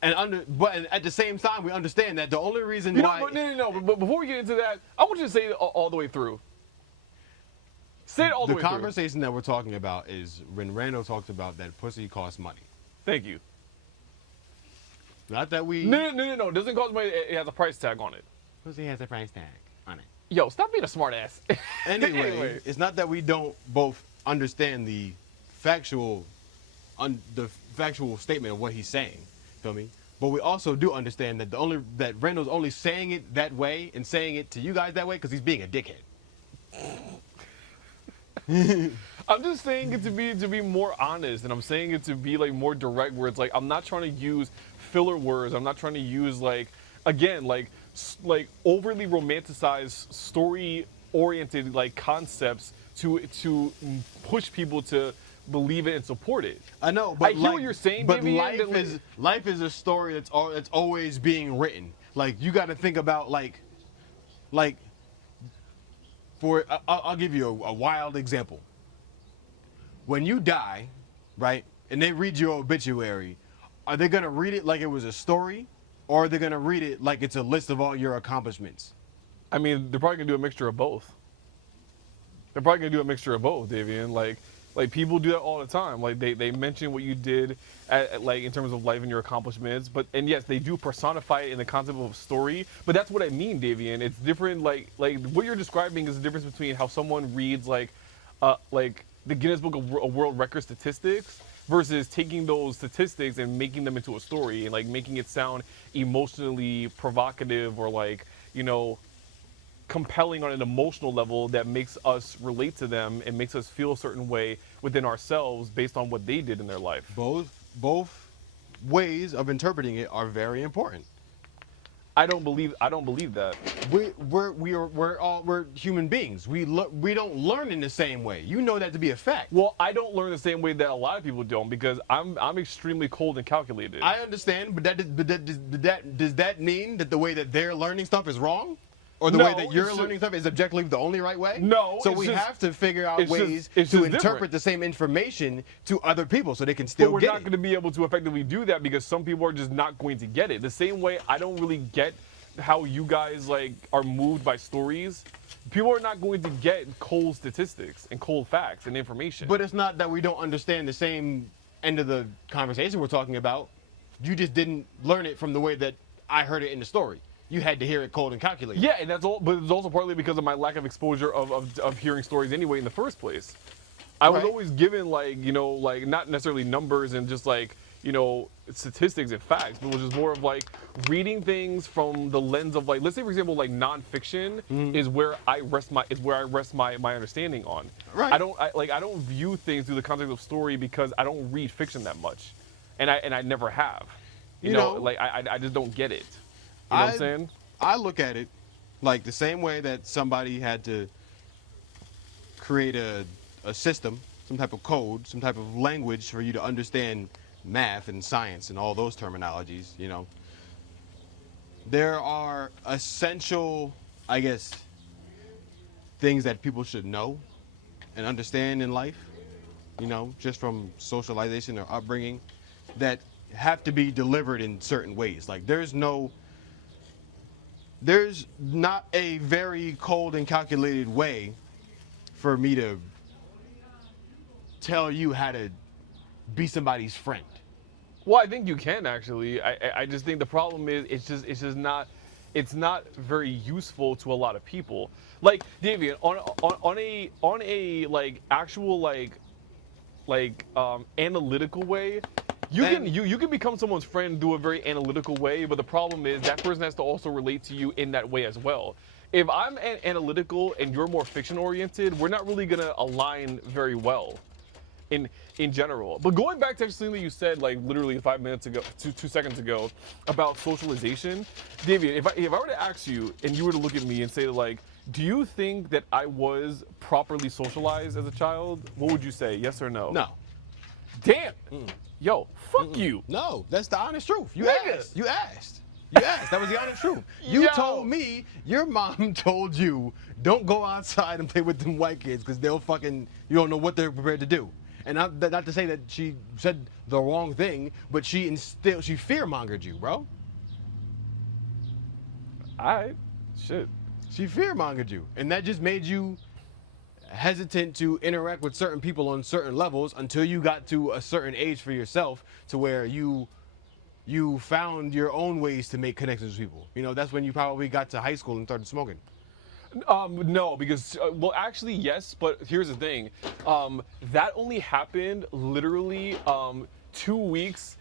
but at the same time we understand that the only reason why. No. But before we get into that, I want you to say it all the way through. Say it all the way The conversation that we're talking about is when Randall talked about that pussy costs money. Thank you. Not that we. No. It doesn't cost money. It has a price tag on it. Pussy has a price tag on it. Yo, stop being a smart ass. Anyway, it's not that we don't both understand the factual statement of what he's saying. Feel me? But we also do understand that Randall's only saying it that way and saying it to you guys that way because he's being a dickhead. I'm just saying it to be more honest, and I'm saying it to be like more direct. Where it's like I'm not trying to use filler words. I'm not trying to use like overly romanticized story-oriented like concepts to push people to believe it and support it. I know, but I hear what you're saying, but Davian, life is a story that's always being written. Like you got to think about like for I'll give you a wild example. When you die, right, and they read your obituary, are they gonna read it like it was a story, or are they gonna read it like it's a list of all your accomplishments? I mean, they're probably gonna do a mixture of both. They're probably gonna do a mixture of both, Davian. Like people do that all the time. Like they mention what you did, like in terms of life and your accomplishments. And yes, they do personify it in the concept of a story. But that's what I mean, Davian. It's different. Like what you're describing is the difference between how someone reads like the Guinness Book of World Record statistics versus taking those statistics and making them into a story and like making it sound emotionally provocative or like, you know, compelling on an emotional level that makes us relate to them and makes us feel a certain way within ourselves based on what they did in their life. Both ways of interpreting it are very important. I don't believe that. We're human beings. We don't learn in the same way. You know that to be a fact. Well, I don't learn the same way that a lot of people don't because I'm extremely cold and calculated. I understand, but does that mean that the way that they're learning stuff is wrong? Or the way that you're learning stuff is objectively the only right way? No. So we have to figure out ways to interpret the same information to other people so they can still get it. But we're not going to be able to effectively do that because some people are just not going to get it. The same way I don't really get how you guys like are moved by stories. People are not going to get cold statistics and cold facts and information. But it's not that we don't understand the same end of the conversation we're talking about. You just didn't learn it from the way that I heard it in the story. You had to hear it cold and calculated. Yeah, and that's all. But it's also partly because of my lack of exposure of hearing stories anyway in the first place. I was always given like, you know, like not necessarily numbers and just like, you know, statistics and facts, but it was just more of like reading things from the lens of like, let's say for example, like nonfiction is where I rest my understanding on. Right. I don't view things through the context of story because I don't read fiction that much, and I never have. You know, like I just don't get it. You know what I'm saying? I look at it like the same way that somebody had to create a system, some type of code, some type of language for you to understand math and science and all those terminologies, you know. There are essential, I guess, things that people should know and understand in life, you know, just from socialization or upbringing that have to be delivered in certain ways. Like there's not a very cold and calculated way for me to tell you how to be somebody's friend. Well, I think you can actually. I just think the problem is it's not very useful to a lot of people. Like Davian, on a like actual analytical way. You can become someone's friend through a very analytical way, but the problem is that person has to also relate to you in that way as well. If I'm analytical and you're more fiction oriented, we're not really gonna align very well in general. But going back to actually something that you said like literally 5 minutes ago, 2 seconds ago about socialization, Davian, if I were to ask you and you were to look at me and say like, do you think that I was properly socialized as a child? What would you say? Yes or no? No. Damn. Yo, fuck you. No, that's the honest truth. You Nigga. asked. You asked. That was the honest truth. You told me, your mom told you, don't go outside and play with them white kids because they'll fucking, you don't know what they're prepared to do. And not to say that she said the wrong thing, but she fear-mongered you, bro. Alright. Shit. She fear-mongered you. And that just made you hesitant to interact with certain people on certain levels until you got to a certain age for yourself to where you found your own ways to make connections with people. You know, that's when you probably got to high school and started smoking. No, because well, actually yes, but here's the thing. That only happened literally 2 weeks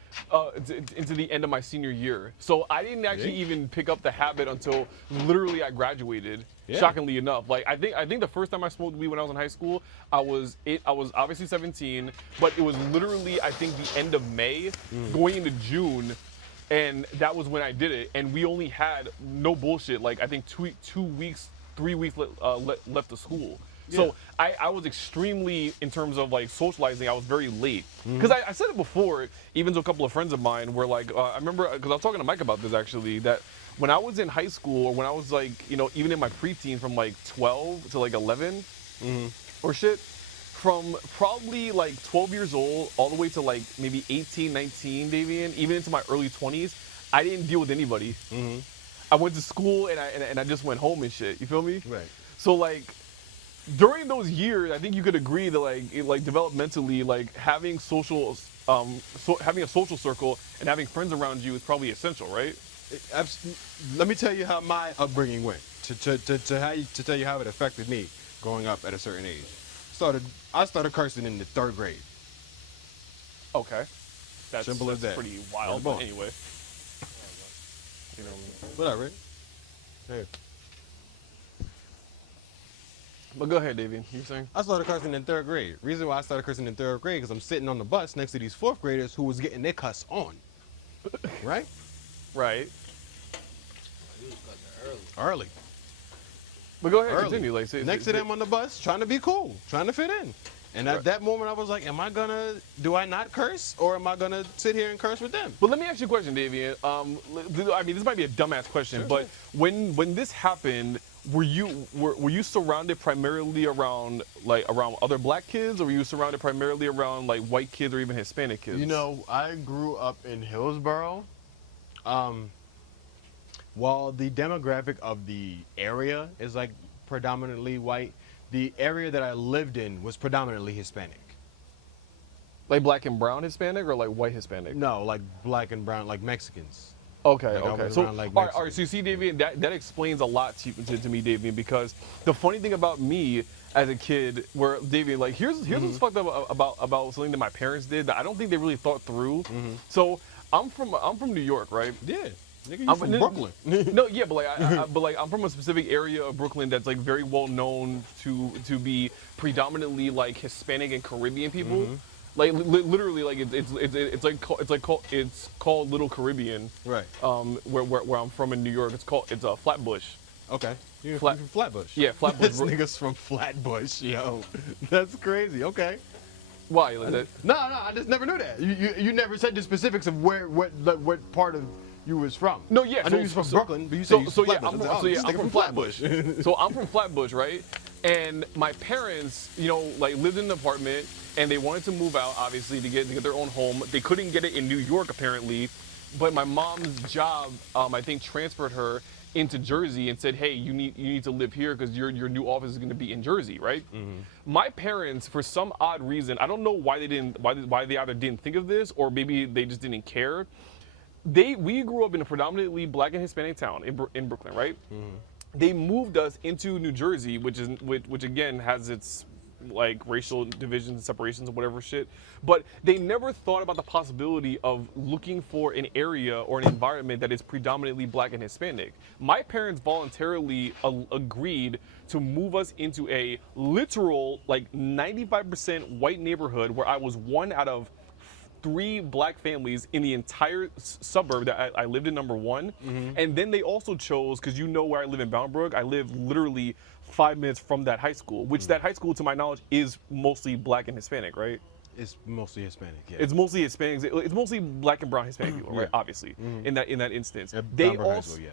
into the end of my senior year. So I didn't actually even pick up the habit until literally I graduated. Yeah. Shockingly enough, like I think the first time I smoked weed when I was in high school, I was obviously 17, but it was literally I think the end of May, going into June, and that was when I did it. And we only had no bullshit, like I think 2 weeks, 3 weeks left of school. So I was extremely, in terms of like socializing, I was very late. Because I said it before, even to a couple of friends of mine, where like, I remember, because I was talking to Mike about this actually, that when I was in high school, or when I was like, even in my preteen from like 12 to like 11 or shit, from probably like 12 years old all the way to like maybe 18, 19, Davian, even into my early 20s, I didn't deal with anybody. I went to school and I just went home and shit. You feel me? Right. So like during those years, I think you could agree that like developmentally, like having having a social circle and having friends around you is probably essential, right? Let me tell you how my upbringing went. To tell you how it affected me growing up at a certain age. I started cursing in the 3rd grade. Okay. That's Simple as that. Pretty wild, but anyway. Whatever. Hey. But go ahead, Davian. You were saying? I started cursing in 3rd grade. Reason why I started cursing in 3rd grade because I'm sitting on the bus next to these 4th graders who was getting their cuss on. Right? Right. Early. But go ahead, Early. continue. Like, Next to them on the bus, trying to be cool, trying to fit in. And at that moment, I was like, do I not curse? Or am I going to sit here and curse with them? But let me ask you a question, Davian. I mean, this might be a dumbass question, but when this happened, were you surrounded primarily around other black kids, or were you surrounded primarily around like white kids or even Hispanic kids? I grew up in Hillsborough. While the demographic of the area is like predominantly white, the area that I lived in was predominantly Hispanic. Like black and brown Hispanic or like white Hispanic? No, like black and brown, like Mexicans. Okay, Like, I okay. was So, around, like, all right, Mexican. so you see, Davian, that explains a lot to me, Davian, because the funny thing about me as a kid, where Davian, like, here's what's fucked up about something that my parents did that I don't think they really thought through. So I'm from New York, right? Yeah. Nigga, you from Brooklyn. No, yeah, but like I'm from a specific area of Brooklyn that's like very well known to be predominantly like Hispanic and Caribbean people. Like literally, like it's called Little Caribbean. Right. Where I'm from in New York, it's Flatbush. Okay. You're from Flatbush. Yeah, Flatbush. This nigga's from Flatbush, yo. That's crazy. Okay. Why? Like that? No, I just never knew that. You never said the specifics of what part of you was from. No, yeah. I knew you was from Brooklyn, but you said you was from Flatbush. I'm from Flatbush. So I'm from Flatbush, right? And my parents, like lived in an apartment, and they wanted to move out, obviously, to get their own home. They couldn't get it in New York, apparently, but my mom's job, I think, transferred her into Jersey and said, hey, you need to live here because your new office is going to be in Jersey, right? My parents, for some odd reason, I don't know why they either didn't think of this or maybe they just didn't care. We grew up in a predominantly black and Hispanic town in Brooklyn, right? They moved us into New Jersey, which again has its like racial divisions and separations and whatever shit. But they never thought about the possibility of looking for an area or an environment that is predominantly black and Hispanic. My parents voluntarily agreed to move us into a literal like 95% white neighborhood where I was one out of 3 black families in the entire suburb that I lived in, number 1. And then they also chose, because where I live in Bound Brook, I live literally 5 minutes from that high school, which that high school, to my knowledge, is mostly black and Hispanic, right? It's mostly Hispanic, yeah. It's mostly Hispanics. It's mostly black and brown Hispanic people, right? Obviously, in that instance. Yeah,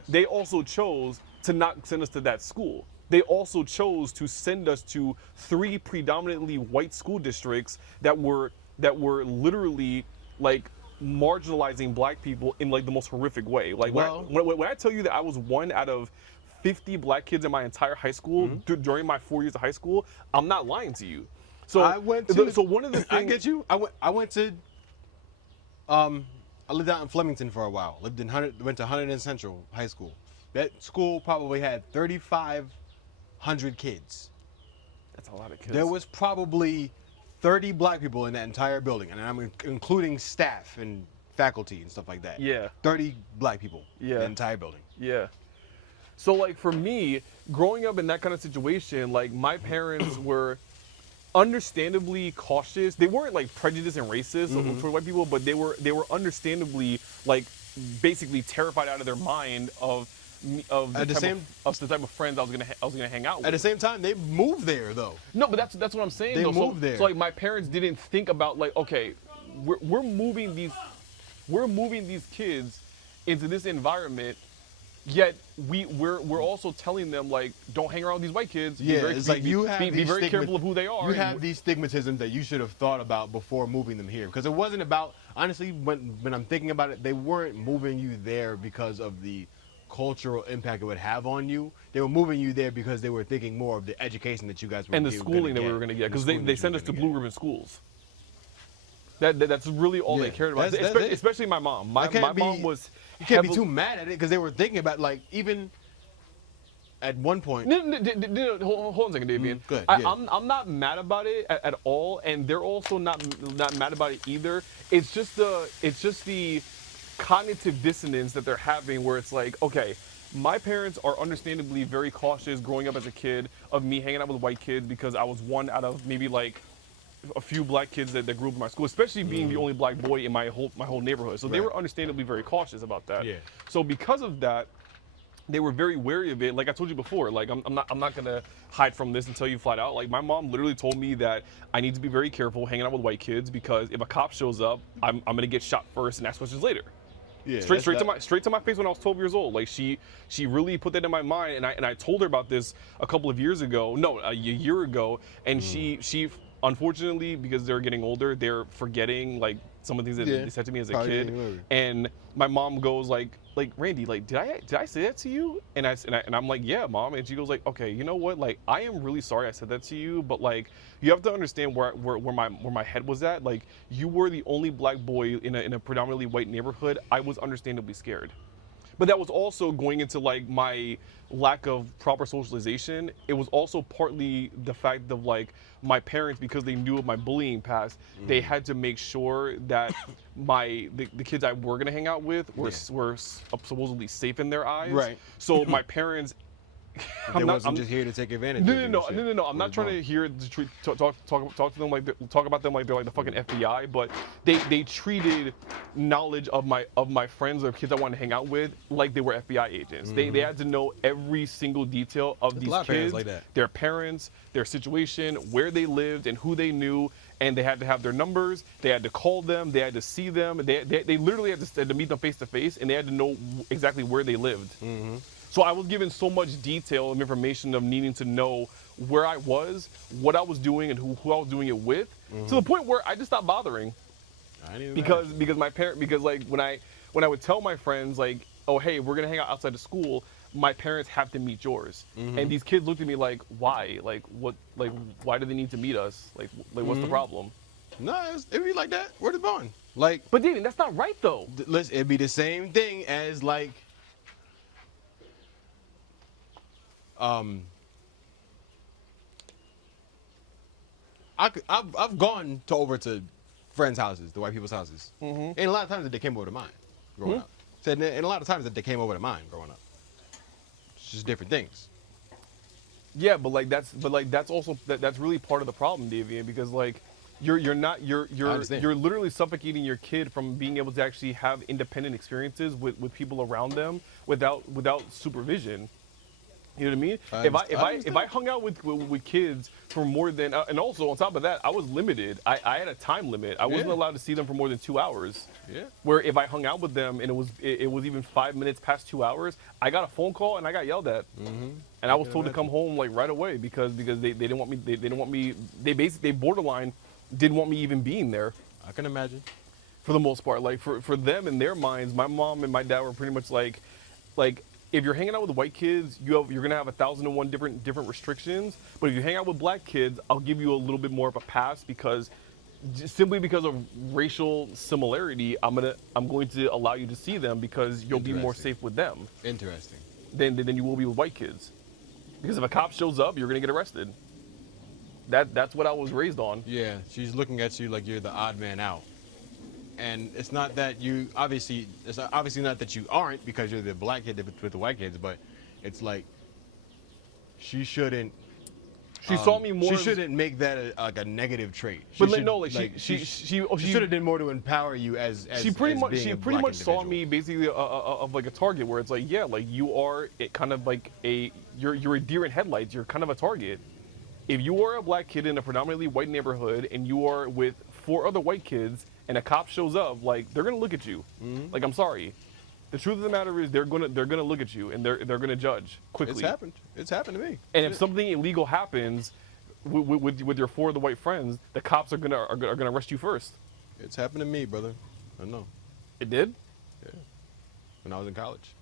they also chose to not send us to that school. They also chose to send us to 3 predominantly white school districts that were literally like marginalizing black people in like the most horrific way. Like when I tell you that I was one out of 50 black kids in my entire high school during my 4 years of high school, I'm not lying to you. So I went to. So one of the things, I get you. I went to. I lived out in Flemington for a while. Went to Huntington Central High School. That school probably had 3,500 kids. That's a lot of kids. There was probably 30 black people in that entire building, and I'm including staff and faculty and stuff like that. Yeah. 30 black people in Yeah. the entire building. Yeah. So like for me, growing up in that kind of situation, like my parents were understandably cautious. They weren't like prejudiced and racist toward white people, but they were understandably like basically terrified out of their mind of At the same- the type of friends I was gonna hang out with. At the same time, they moved there though. No, but that's what I'm saying. They though. moved there. So like my parents didn't think about like, okay, we're moving these kids into this environment. Yet we're also telling them like, don't hang around with these white kids. Yeah, it's like you have be very careful of who they are. You have these stigmatisms that you should have thought about before moving them here, because it wasn't about, honestly, when I'm thinking about it, they weren't moving you there because of the cultural impact it would have on you. They were moving you there because they were thinking more of the education that you guys were and the schooling that we were going to get, because they sent us to blue ribbon schools. That's really all they cared about. Especially my mom. My mom was. You can't be too mad at it because they were thinking about, like, even at one point. No, hold on a second, Davian. Good. I'm not mad about it at all, and they're also not mad about it either. It's just the cognitive dissonance that they're having, where it's like, okay, my parents are understandably very cautious growing up as a kid of me hanging out with white kids, because I was one out of maybe like a few black kids that grew up in my school, especially being the only black boy in my whole neighborhood. So they were understandably very cautious about that. Yeah. So because of that, they were very wary of it. Like I told you before, like I'm not gonna hide from this and tell you flat out. Like my mom literally told me that I need to be very careful hanging out with white kids, because if a cop shows up, I'm gonna get shot first and ask questions later. Yeah, straight to my face when I was 12 years old. Like she really put that in my mind, and I told her about this a couple of years ago. No, a year ago, and she unfortunately, because they're getting older, they're forgetting like some of the things that they said to me as a kid. And my mom goes like Randy, like did I say that to you? And I'm like, yeah, Mom. And she goes like, okay, you know what? Like I am really sorry I said that to you, but like you have to understand where my head was at. Like you were the only black boy in a predominantly white neighborhood. I was understandably scared. But that was also going into like my lack of proper socialization. It was also partly the fact of like my parents, because they knew of my bullying past, they had to make sure that the kids I were gonna hang out with were supposedly safe in their eyes. Right. So my parents. I'm just here to take advantage. No. I'm not trying to hear talk to them like talk about them like they're like the fucking FBI. But they treated knowledge of my friends or kids I wanted to hang out with like they were FBI agents. They had to know every single detail of these kids, like that. Their parents, their situation, where they lived, and who they knew. And they had to have their numbers. They had to call them. They had to see them. They literally had to meet them face to face, and they had to know exactly where they lived. So I was given so much detail and information of needing to know where I was, what I was doing, and who I was doing it with, to the point where I just stopped bothering. Because like when I would tell my friends like, oh hey, we're gonna hang out outside of school, my parents have to meet yours, and these kids looked at me like, why? Like what? Like why do they need to meet us? Like what's the problem? No, it'd be like that. Where the bond? Like, but David, that's not right though. It'd be the same thing as like. I've gone over to friends' houses, the white people's houses, and a lot of times that they came over to mine growing up. And a lot of times that they came over to mine growing up. It's just different things. Yeah, but that's also that's really part of the problem, Davian, because like you're literally suffocating your kid from being able to actually have independent experiences with people around them without supervision. You know what I mean? If I hung out with kids for more than and also on top of that, I was limited. I had a time limit. I wasn't allowed to see them for more than 2 hours. Yeah. Where if I hung out with them and it was even 5 minutes past 2 hours, I got a phone call and I got yelled at. And I was told to come home like right away because they didn't want me. They didn't want me. They borderline didn't want me even being there. I can imagine. For the most part, like for them in their minds, my mom and my dad were pretty much like. If you're hanging out with white kids, you're gonna have 1,001 different restrictions. But if you hang out with black kids, I'll give you a little bit more of a pass simply because of racial similarity. I'm going to allow you to see them because you'll be more safe with them. Interesting. Than you will be with white kids. Because if a cop shows up, you're gonna get arrested. That's what I was raised on. Yeah, she's looking at you like you're the odd man out. And it's not that it's obviously not that you aren't because you're the black kid with the white kids, but it's like she shouldn't She saw me more. She shouldn't make that like a negative trait. But she should have done more to empower you as she pretty as much being she a pretty black much saw individual. me basically of like a target where it's like, yeah, like you are kind of like you're a deer in headlights. You're kind of a target. If you are a black kid in a predominantly white neighborhood and you are with 4 other white kids and a cop shows up, like they're gonna look at you. Like, I'm sorry. The truth of the matter is they're gonna look at you and they're gonna judge quickly. It's happened. It's happened to me. And if something illegal happens with your 4 other white friends, the cops are gonna arrest you first. It's happened to me, brother. I know. It did? Yeah. When I was in college.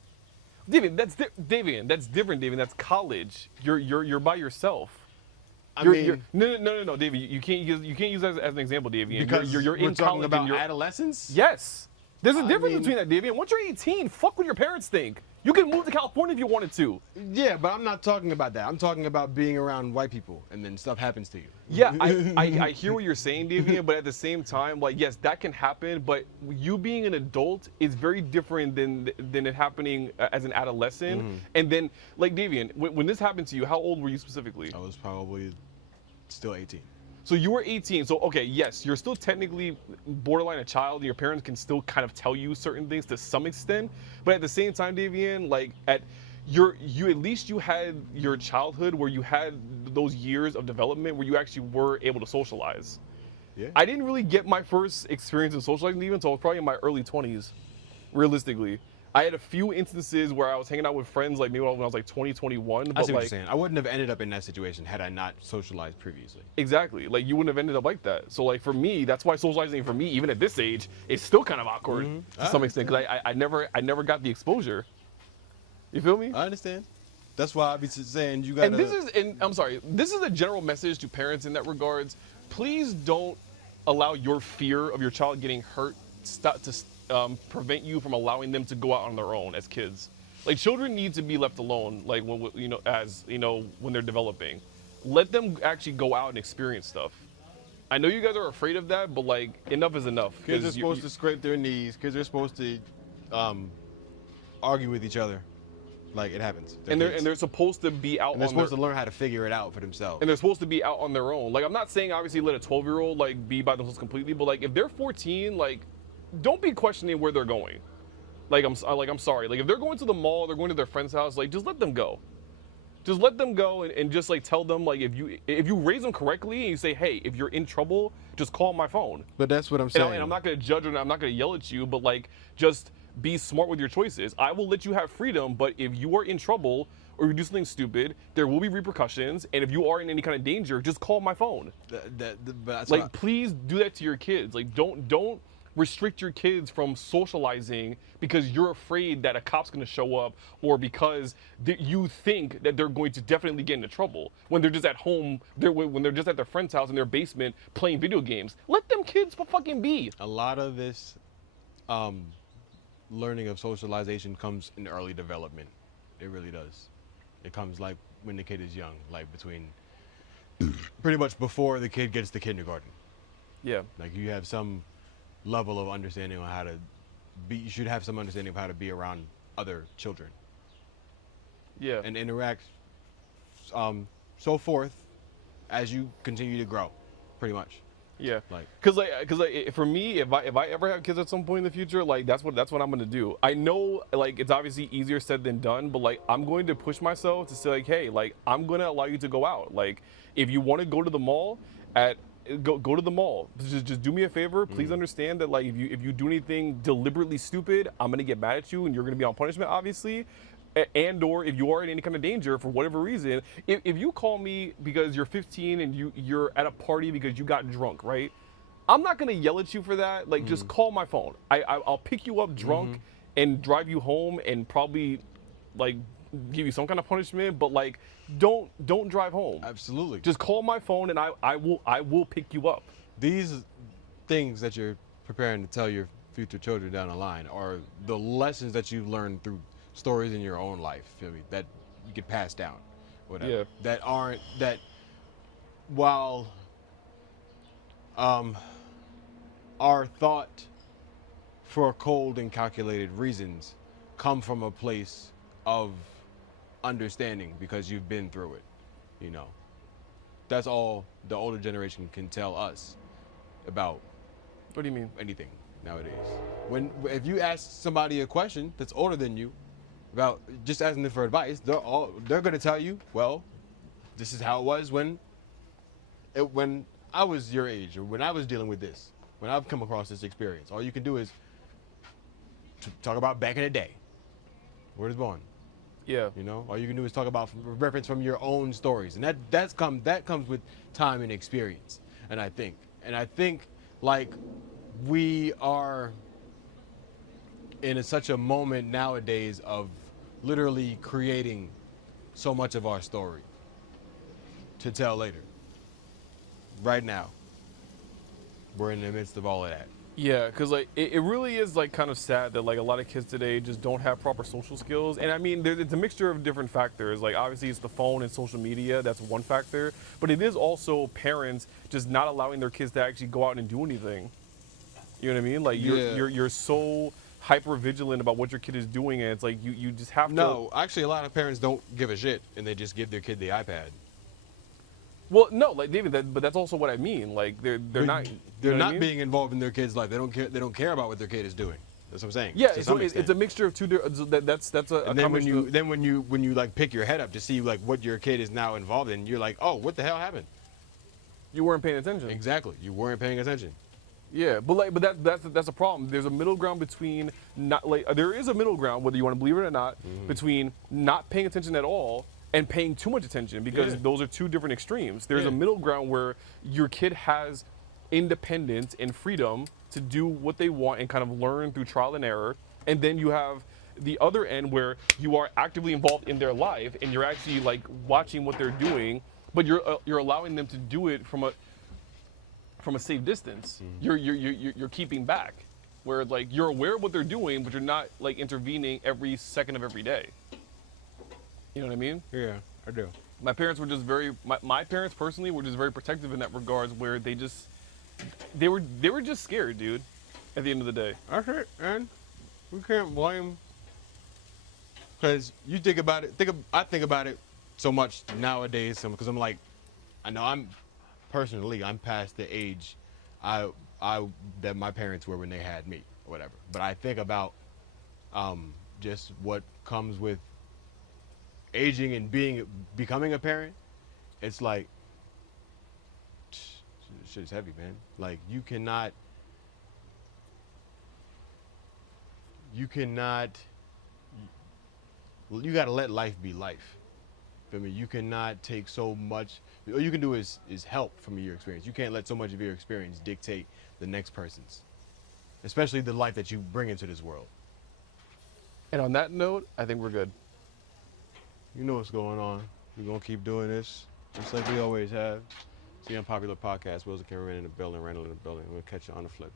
Davian, that's different. Davian, that's college. You're by yourself. I mean, No, Davian. You can't use that as an example, Davian. because you're we're in talking college about and you're adolescence. yes. There's a difference mean- between that, Davian. Once you're 18, fuck what your parents think. You can move to California if you wanted to. Yeah, but I'm not talking about that. I'm talking about being around white people and then stuff happens to you. Yeah, I hear what you're saying, Davian, but at the same time, like, yes, that can happen, but you being an adult is very different than it happening as an adolescent. And then, like, Davian, when this happened to you, how old were you specifically? I was probably still 18. So you were 18. So, okay, yes, you're still technically borderline a child, and your parents can still kind of tell you certain things to some extent. But at the same time, Davian, like, at least you had your childhood where you had those years of development where you actually were able to socialize. Yeah. I didn't really get my first experience in socializing even until I was probably in my early 20s, realistically. I had a few instances where I was hanging out with friends, like maybe when I was like 20, 21. I But see what like, you're saying. I wouldn't have ended up in that situation had I not socialized previously. exactly, like you wouldn't have ended up like that. So like for me, that's why socializing for me, even at this age, is still kind of awkward to some extent because I never got the exposure. You feel me? I understand. That's why I be saying you gotta. And I'm sorry, this is a general message to parents in that regards. Please don't allow your fear of your child getting hurt prevent you from allowing them to go out on their own as kids. Like, children need to be left alone, like when they're developing. Let them actually go out and experience stuff. I know you guys are afraid of that, but like enough is enough. Kids are supposed to scrape their knees. Kids are supposed to argue with each other. Like, it happens. They're supposed to be out. And they're supposed to learn how to figure it out for themselves. And they're supposed to be out on their own. Like, I'm not saying obviously let a 12-year-old like be by themselves completely, but like if they're 14, like don't be questioning where they're going. Like I'm sorry. Like if they're going to the mall, they're going to their friend's house, like just let them go. Just let them go and just like tell them like if you raise them correctly and you say, hey, if you're in trouble, just call my phone. But that's what I'm saying. And I'm not gonna judge and I'm not gonna yell at you, but like just be smart with your choices. I will let you have freedom, but if you are in trouble or you do something stupid, there will be repercussions. And if you are in any kind of danger, just call my phone. But Please do that to your kids. Like don't restrict your kids from socializing because you're afraid that a cop's going to show up or because you think that they're going to definitely get into trouble when they're just at home, when they're just at their friend's house in their basement playing video games. Let them kids fucking be. a lot of this learning of socialization comes in early development. It really does. It comes like when the kid is young, like between pretty much before the kid gets to kindergarten. Yeah. Like you have some level of understanding on how to be. You should have some understanding of how to be around other children Yeah. and interact, so forth, as you continue to grow, pretty much. Yeah, Like- cause for me, if I ever have kids at some point in the future, like that's what I'm gonna do. I know like it's obviously easier said than done, but like I'm going to push myself to say like, hey, like I'm gonna allow you to go out. Like if you want to go to the mall, go to the mall. Just do me a favor. Please understand that like if you do anything deliberately stupid, I'm gonna get mad at you and you're gonna be on punishment, obviously. And or if you are in any kind of danger for whatever reason, if you call me because you're 15 and you're at a party because you got drunk, right? I'm not gonna yell at you for that. Like just call my phone. I'll pick you up drunk and drive you home and probably like give you some kind of punishment, but like don't drive home. Absolutely. Just call my phone and I will pick you up. These things that you're preparing to tell your future children down the line are the lessons that you've learned through stories in your own life, feel me, that you get passed down, whatever. Yeah. That while are thought for cold and calculated reasons, come from a place of understanding because you've been through it, you know. that's all the older generation can tell us about What do you mean? anything nowadays. If you ask somebody a question that's older than you about just asking them for advice, they're gonna tell you, well, this is how it was when I was your age or when I was dealing with this, when I've come across this experience. All you can do is talk about back in the day. Word is born. Yeah. You know, all you can do is talk about reference from your own stories, and that comes with time and experience. And I think like we are in such a moment nowadays of literally creating so much of our story to tell later. Right now, we're in the midst of all of that. Yeah, because like it really is like kind of sad that like a lot of kids today just don't have proper social skills. And I mean, it's a mixture of different factors. Like obviously it's the phone and social media, that's one factor. But it is also parents just not allowing their kids to actually go out and do anything. You know what I mean? Like you're so hyper vigilant about what your kid is doing, and it's like you just have to. No, actually a lot of parents don't give a shit and they just give their kid the iPad. Well, no, like David, but that's also what I mean. Like they're not. They're not being involved in their kid's life. They don't care about what their kid is doing. That's what I'm saying. Yeah, so it's a mixture of two. That's a. And then when you like pick your head up to see like what your kid is now involved in, you're like, oh, what the hell happened? You weren't paying attention. Exactly, you weren't paying attention. Yeah, but that's a problem. There's a middle ground between not like there is a middle ground, whether you want to believe it or not, between not paying attention at all and paying too much attention, because those are two different extremes. There's a middle ground where your kid has independence and freedom to do what they want and kind of learn through trial and error, and then you have the other end where you are actively involved in their life and you're actually like watching what they're doing, but you're allowing them to do it from a safe distance. You're keeping back, where like you're aware of what they're doing, but you're not like intervening every second of every day. You know what I mean? Yeah, I do. My parents were just my parents personally were just very protective in that regards, where they were just scared, dude, at the end of the day. That's it, and we can't blame, because you think about it. I think about it so much nowadays, because I'm like, I know I'm past the age that my parents were when they had me, or whatever. But I think about just what comes with aging and becoming a parent. It's like shit is heavy, man. Like you gotta let life be life. I mean, you cannot take so much. All you can do is help from your experience. You can't let so much of your experience dictate the next person's, especially the life that you bring into this world. And on that note, I think we're good. You know what's going on. We're gonna keep doing this just like we always have. It's the Unpopular Podcast. Will's the cameraman in the building, Randall in the building. We'll catch you on the flip.